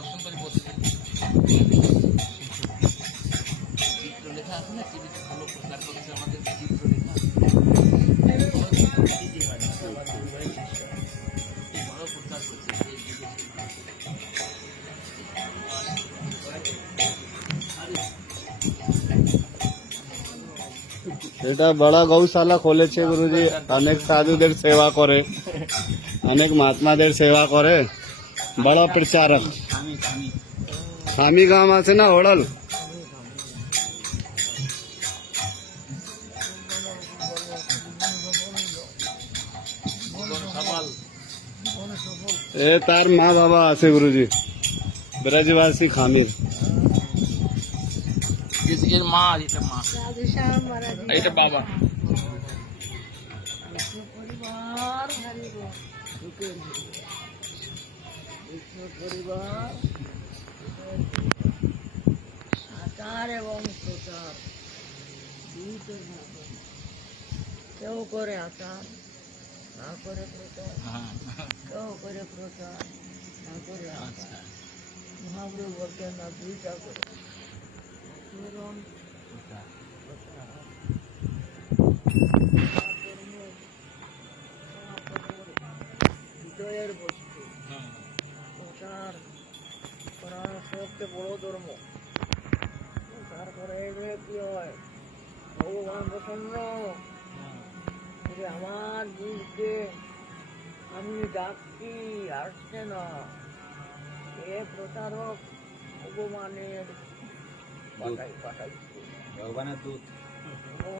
দর্শন করি প্রতিদিন। চিত্রলেখা আছে না, টিভিতে ভালো প্রচার করেছে আমাদের চিত্রলেখা, ভালো প্রচার করছে দেশ বিদেশে। এটা বড় গৌশালা খুলেছে গুরুজি, অনেক সাধুদের সেবা করে, অনেক মহাত্মাদের সেবা করে, বড় প্রচারক। স্বামী গাম আছে না ওড়াল, এ তার মা বাবা আছে গুরুজি, ব্রজবাসী খামির। এর মা, এটা মা, এটা বাবা। পরিবার আচার এবং প্রচার দুইটাই ভাবে। কেউ করে আচার, না করে প্রচার, কেউ করে প্রচার, না করে আচার। মহাপ্রভু বলতেন না, দুইটা করে আচরণ, প্রচার। হৃদয়ের বস্তু প্রচার করা সবচেয়ে বড় ধর্ম। প্রচার করে এগুলো কি হয়, ভগবান প্রসন্ন যে আমার জীবকে আমি ডাকছি, আসছে না, এ প্রচারক ভগবানের পাঠাইছে, ভগবানের দূত।